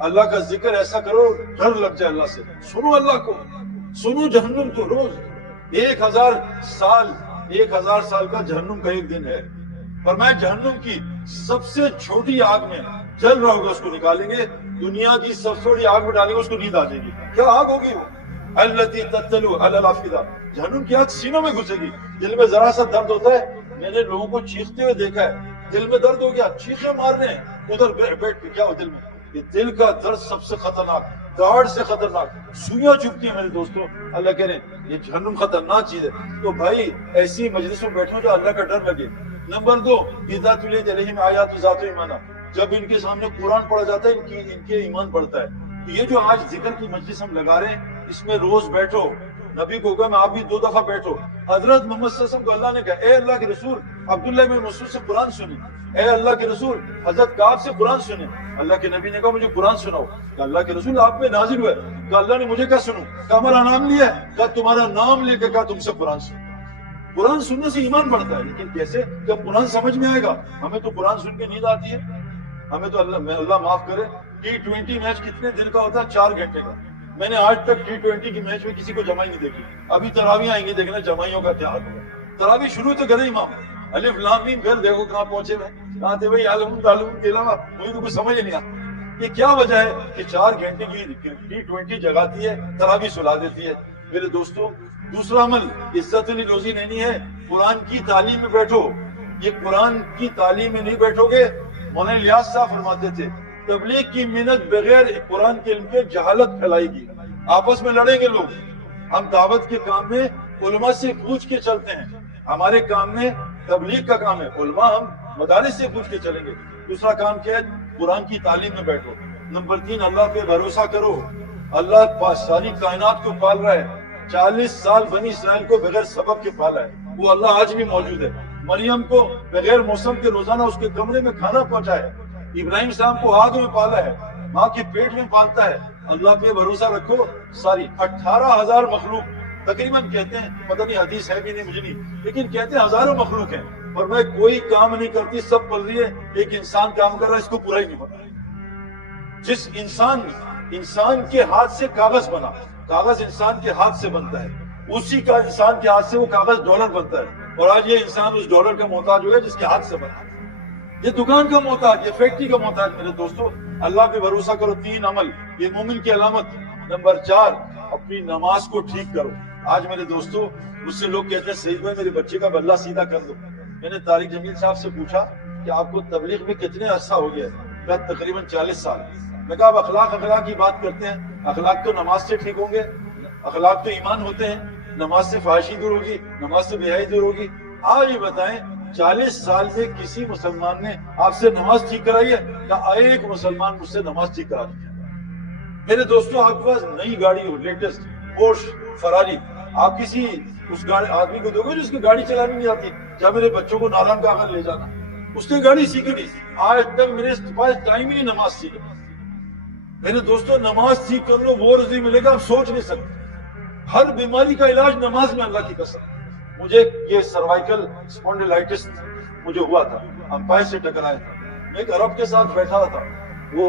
اللہ کا ذکر ایسا کرو ڈر لگ جائے اللہ سے. سنو اللہ کو, سنو جہنم کو. روز 1000 سال کا جہنم کا ایک دن ہے. فرمایا جہنم کی سب سے چھوٹی آگ میں جل رہا ہوگا, اس کو نکالیں گے. دنیا کی سب سے چھوٹی آگ میں ڈالیں گے, اس کو نیند آ جائے گی. کیا آگ ہوگی وہ؟ التی تتلو علی الافئدہ. جہنم کی آگ سینوں میں گھسے گی. دل میں ذرا سا درد ہوتا ہے, میں نے لوگوں کو چیختے ہوئے دیکھا ہے, دل میں درد ہو گیا, چیخیں مار رہے ہیں ادھر بیٹھ کے. کیا ہو دل میں؟ یہ دل کا درد سب سے خطرناک, گاڑ سے خطرناک, سوئیاں چبھتی ہیں میرے دوستوں. اللہ کہہ رہے ہیں یہ جہنم خطرناک چیز ہے. تو بھائی ایسی مجلس میں بیٹھو جو اللہ کا ڈر لگے. نمبر 2, اذا تلیت علیہم آیات ذات ایمانہ. جب ان کے سامنے قرآن پڑھا جاتا ہے ان کے ایمان بڑھتا ہے. تو یہ جو آج ذکر کی مجلس ہم لگا رہے ہیں, اس میں روز بیٹھو. نبی کو کہا میں آپ بھی 2 دفعہ بیٹھو. حضرت محمد صلی اللہ علیہ وسلم کو اللہ نے کہا اے اللہ کے رسول عبداللہ بن مسعود سے قرآن سنیں. اے اللہ کے رسول حضرت کعب سے قرآن سنیں. اللہ کے نبی نے کہا مجھے قرآن سناؤ. کہ اللہ کے رسول آپ پہ نازل ہوا ہے. کہ اللہ نے مجھے کیا سنوں؟ کہ ہمارا نام لیا ہے. کہ تمہارا نام لے کے کہا تم سے قرآن سنو. قرآن سننے سے ایمان بڑھتا ہے. لیکن کیسے؟ جب قرآن سمجھ میں آئے گا. ہمیں تو قرآن سن کے نیند آتی ہے. ہمیں تو اللہ معاف کرے, T20 میچ کتنے دن کا ہوتا ہے؟ 4 گھنٹے کا. میں نے آج تک T20 کی میچ میں کسی کو جمائی نہیں دیکھی. ابھی تراویح آئیں گی, دیکھنا جمائیوں کا کیا حال ہوگا. تراویح شروع تو کرے امام, الف لام میم, پھر دیکھو کہاں پہنچے ہوئے. کہاں تھے بھائی عالم کے علاوہ؟ مجھے تو کچھ سمجھ نہیں آتا. یہ کیا وجہ ہے کہ 4 گھنٹے کی T20 جگاتی ہے, تراویح سلا دیتی ہے. میرے دوستوں, دوسرا عمل عزت علی روزی نہیں ہے, قرآن کی تعلیم میں بیٹھو. یہ قرآن کی تعلیم میں نہیں بیٹھو گے. مولانا الیاس صاحب فرماتے تھے تبلیغ کی محنت بغیر قرآن کے علم کے جہالت پھیلائے گی. آپس میں لڑیں گے لوگ. ہم دعوت کے کام میں علماء سے پوچھ کے چلتے ہیں. ہمارے کام میں تبلیغ کا کام ہے, علماء ہم مدارس سے پوچھ کے چلیں گے. دوسرا کام کیا ہے؟ قرآن کی تعلیم میں بیٹھو. نمبر 3, اللہ پہ بھروسہ کرو. اللہ ساری کائنات کو پال رہا ہے. 40 سال بنی اسرائیل کو بغیر سبب کے پالا ہے. وہ اللہ آج بھی موجود ہے. مریم کو بغیر موسم کے روزانہ اس کے کمرے میں کھانا پہنچایا ہے. ابراہیم صاحب کو آگ میں پالا ہے, ماں کے پیٹ میں پالتا ہے. اللہ پہ بھروسہ رکھو. ساری 18,000 مخلوق تقریباً کہتے ہیں, پتہ نہیں حدیث ہے بھی نہیں مجھے نہیں, لیکن کہتے ہیں ہزاروں مخلوق ہیں اور میں کوئی کام نہیں کرتی, سب پل رہی ہے. ایک انسان کام کر رہا ہے, اس کو پورا ہی نہیں پتا. جس انسان کے ہاتھ سے کاغذ بنا, کاغذ انسان کے ہاتھ سے بنتا ہے, اسی کا انسان کے ہاتھ سے وہ کاغذ ڈالر بنتا ہے. اور آج یہ انسان اس ڈالر کا محتاج ہو گیا جس کے ہاتھ سے بنا. یہ دکان کا محتاج, یہ فیکٹری کا محتاج. میرے دوستوں, اللہ پہ بھروسہ کرو. 3 عمل, یہ مومن کی علامت. نمبر 4, اپنی نماز کو ٹھیک کرو. آج میرے دوستوں مجھ سے لوگ کہتے ہیں سعید بھائی میرے بچے کا بلّہ سیدھا کر دو. میں نے طارق جمیل صاحب سے پوچھا کہ آپ کو تبلیغ میں کتنے عرصہ ہو گیا ہے؟ کہا تقریباً 40 سال. میں کہا اب اخلاق کی بات کرتے ہیں. اخلاق تو نماز سے ٹھیک ہوں گے, اخلاق تو ایمان ہوتے ہیں. نماز سے فحاشی دور ہوگی, نماز سے بے حیائی دور ہوگی. آپ یہ بتائیں 40 سال میں کسی مسلمان نے آپ سے نماز ٹھیک کرائی ہے؟ کہا ایک مسلمان مجھ سے نماز ٹھیک کرا دی. میرے دوستوں, آپ کے پاس نئی گاڑی ہو, لیٹسٹ پورش فراری, آپ کسی اس آدمی کو دو گے جو اس کی گاڑی چلانے نہیں آتی. کیا میرے بچوں کو ناران کا عمل لے جانا, اس نے گاڑی سیکھی نہیں. آج تک میرے پاس ٹائم ہی نہیں نماز سیکھنے. میرے دوستوں, نماز سیکھ کر لو, وہ رزق ملے گا آپ سوچ نہیں سکتے. ہر بیماری کا علاج نماز میں, اللہ کی قسم. مجھے یہ سروائیکل اسپونڈیلائٹس مجھے ہوا تھا, امپائر سے ٹکرایا تھا. میں ایک عرب کے ساتھ بیٹھا تھا, وہ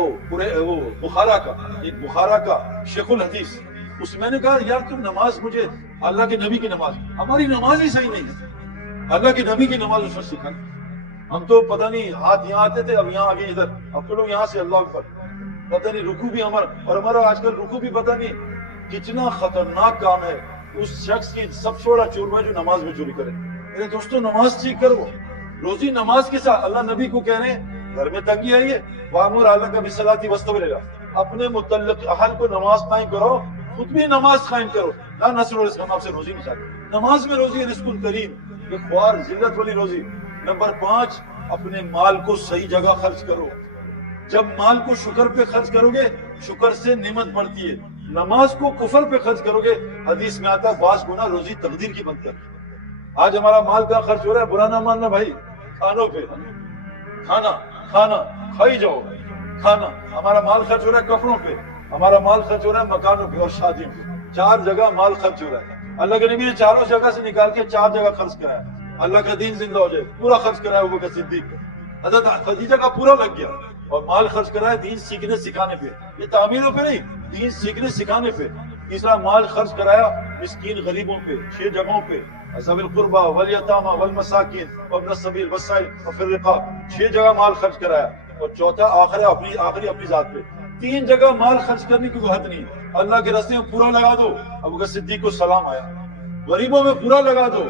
بخارا کا شیخ الحدیث. اس میں نے کہا یار تم نماز, مجھے اللہ کے نبی کی نماز, ہماری نماز ہی صحیح نہیں ہے. اللہ کے نبی کی نماز اس نے سکھائی. ہم تو پتہ نہیں ہاتھ یہاں آتے تھے, اب یہاں آگے ادھر, اب تو لوگ یہاں سے اللہ اکبر. پتہ نہیں رکوع بھی ہمارا آج کل رکوع بھی پتہ نہیں کتنا خطرناک کام ہے. اس شخص کی سب سے بڑا جرم ہے جو نماز میں چوری کرے. میرے دوستوں, نماز ٹھیک کرو. روزی نماز کے ساتھ. اللہ نبی کو کہہ رہے ہیں گھر میں تنگی آئی ہے, وَأْمُرْ أَهْلَكَ بِالصَّلَاةِ وَاصْطَبِرْ عَلَيْهَا. اپنے متعلق اہل کو نماز قائم کرو, خود بھی نماز قائم کرو. لا نسأل رزقا, ہم آپ سے روزی نہیں چاہتے. نماز میں روزی رزق کریم, یہ خوار ذلت والی روزی. نمبر 5, اپنے مال کو صحیح جگہ خرچ کرو. جب مال کو شکر پہ خرچ کرو گے, شکر سے نعمت بڑھتی ہے. نماز کو کفر پہ خرچ کرو گے, حدیث میں آتا ہے بعض گنا روزی تقدیر کی بنتی ہے. آج ہمارا مال کا خرچ ہو رہا ہے, برا نہ ماننا بھائی, کھانوں پہ. کھانا کھائی جاؤ, کھانا. ہمارا مال خرچ ہو رہا ہے کپڑوں پہ, ہمارا مال خرچ ہو رہا ہے مکانوں پہ اور شادیوں پہ. 4 جگہ مال خرچ ہو رہا ہے. اللہ کے نبی نے 4 جگہ سے نکال کے 4 جگہ خرچ کرایا. اللہ کا دین زندہ ہو جائے, پورا خرچ کرایا ابو بکر صدیق. حضرت خدیجہ کا پورا لگ گیا. اور مال خرچ کرا ہے دین سیکھنے سکھانے پہ، یہ تعمیروں پہ نہیں، دین سیکھنے سکھانے پہ۔ تیسرا مال خرچ کرایا مسکین غریبوں پہ 6 جگہوں پہ، ذوی القربى والیتامى والمساکین وابن السبیل والسائل وفی الرقاب، 6 جگہ مال خرچ کرایا۔ اور چوتھا آخری اپنی ذات پہ 3 جگہ مال خرچ کرنے کی کوئی حد نہیں، اللہ کے راستے میں پورا لگا دو، ابو بکر صدیق کو سلام آیا، غریبوں میں پورا لگا دو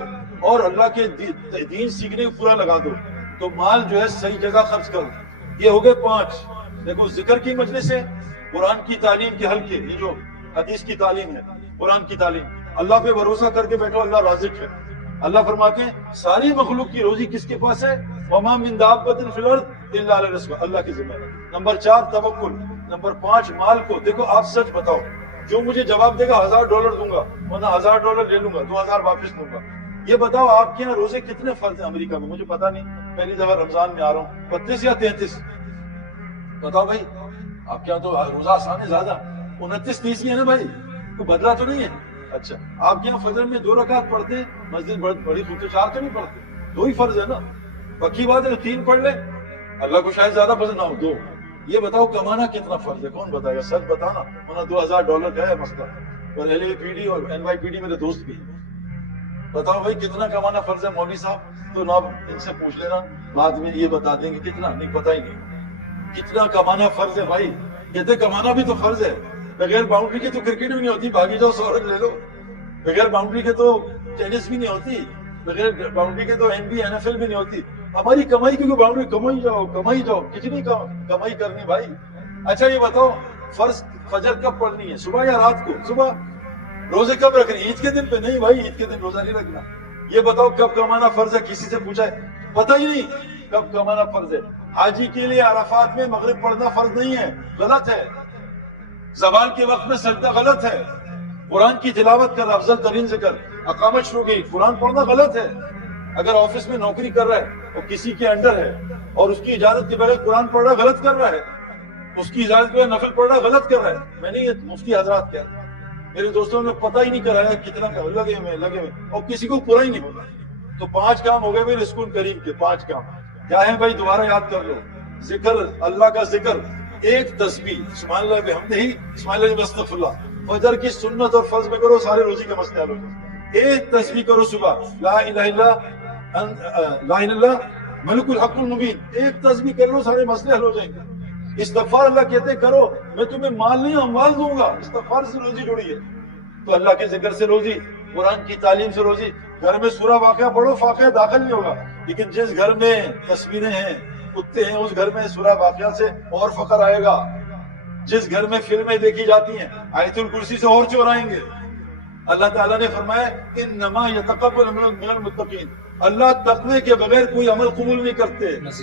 اور اللہ کے دین سیکھنے کو پورا لگا دو، تو مال جو ہے صحیح جگہ خرچ کرو۔ یہ ہو گئے 5۔ دیکھو ذکر کی مجلس ہے، قرآن کی تعلیم کے حلقے، یہ جو حدیث کی تعلیم ہے، قرآن کی تعلیم، اللہ پہ بھروسہ کر کے بیٹھو، اللہ رازق ہے۔ اللہ فرماتے ہیں ساری مخلوق کی روزی کس کے پاس ہے؟ وما من دابۃ فی الارض الا علی رزقها، اللہ کی ذمہ ہے۔ نمبر 4 توکل، نمبر 5 مال کو دیکھو، آپ سچ بتاؤ، جو مجھے جواب دے گا $1000 دوں گا، ورنہ $1000 لے لوں گا، 2000 واپس دوں گا۔ یہ بتاؤ آپ کے یہاں روزے کتنے فرض ہیں امریکہ میں؟ مجھے پتا نہیں، پہلی دفعہ رمضان میں آ رہا ہوں، 32 یا 33؟ بتاؤ بھائی، آپ کے یہاں تو روزہ آسان ہے زیادہ، 29 30 ہی ہے نا بھائی، کوئی بدلا تو نہیں ہے؟ اچھا، آپ کے یہاں فجر میں 2 رکعت پڑھتے ہیں، مسجد بڑی خوب، 4 تو نہیں پڑھتے، 2 ہی فرض ہے نا، پکی بات ہے 3 پڑھ لیں، اللہ کو شاید زیادہ پسند نہ ہو 2۔ یہ بتاؤ کمانا کتنا فرض ہے؟ کون بتائے گا؟ سچ بتانا، ورنہ $2000 کا ہے مسئلہ، اور LAPD اور NYPD میرے دوست بھی۔ بتاؤ بھائی کتنا کمانا فرض ہے مولوی صاحب؟ تو نہ ان سے پوچھ لینا، بعد میں یہ بتا دیں گے کتنا، نہیں پتہ ہی نہیں کتنا کمانا فرض ہے بھائی۔ کہتے کمانا بھی تو فرض ہے، بغیر باؤنڈری کے تو کرکٹ بھی نہیں ہوتی، بھاگی جاؤ 100 رن لے لو، بغیر باؤنڈری کے تو ٹینس بھی نہیں ہوتی، بغیر باؤنڈری کے تو NBA NFL بھی نہیں ہوتی۔ ہماری کمائی کی کوئی باؤنڈری، کمائی جاؤ، کتنی کمائی کرنی بھائی۔ اچھا یہ بتاؤ فرض فجر کب پڑھنی ہے، صبح یا رات کو؟ صبح۔ روزے کب رکھنے؟ عید کے دن پہ نہیں بھائی، عید کے دن روزہ نہیں رکھنا۔ یہ بتاؤ کب کمانا فرض ہے؟ کسی سے پوچھا ہے؟ پتہ ہی نہیں کب کمانا فرض ہے۔ حاجی کے لیے عرفات میں مغرب پڑھنا فرض نہیں ہے، غلط ہے۔ زوال کے وقت میں سجدہ غلط ہے۔ قرآن کی تلاوت کر، افضل ترین ذکر، اقامت شروع گئی، قرآن پڑھنا غلط ہے۔ اگر آفس میں نوکری کر رہا ہے اور کسی کے انڈر ہے اور اس کی اجازت کے بغیر قرآن پڑھ رہا ہے، غلط کر رہا ہے، اس کی اجازت کے بغیر نفل پڑھ رہا ہے، غلط کر رہا ہے۔ میں نے یہ مفتی حضرات کیا، میرے دوستوں نے پتہ ہی نہیں کرایا کتنا لگے ہوئے اور کسی کو پورا ہی نہیں ہوگا۔ تو 5 کام ہو گئے میرے رزق کریم کے، 5 کام کیا ہیں بھائی؟ دوبارہ یاد کر لو۔ ذکر، اللہ کا ذکر، 1 تسبیح، سبحان اللہ بحمدہ، سبحان اللہ واستغفر اللہ۔ فجر کی سنت اور فرض میں کرو، سارے روزی کے مسئلے حل ہو جائیں۔ 1 تسبیح کرو صبح، لا الہ الا اللہ ملک الحق المبین، 1 تسبیح کر لو، سارے مسئلے حل ہو جائیں گے۔ استغفار اللہ کہتے کرو، میں تمہیں مال نہیں اموال دوں گا، استغفار سے روزی جڑی ہے۔ تو اللہ کے ذکر سے روزی، قرآن کی تعلیم سے روزی۔ گھر میں سورہ واقعہ پڑھو، فاقہ داخل نہیں ہوگا، لیکن جس گھر میں تصویریں ہیں، کتے ہیں، اس گھر میں سورہ واقعہ سے اور فقر آئے گا۔ جس گھر میں فلمیں دیکھی جاتی ہیں، آیت الکرسی سے اور چور آئیں گے۔ اللہ تعالیٰ نے فرمایا انما یتقبل من المتقین، اللہ تقوی کے بغیر کوئی عمل قبول نہیں کرتے۔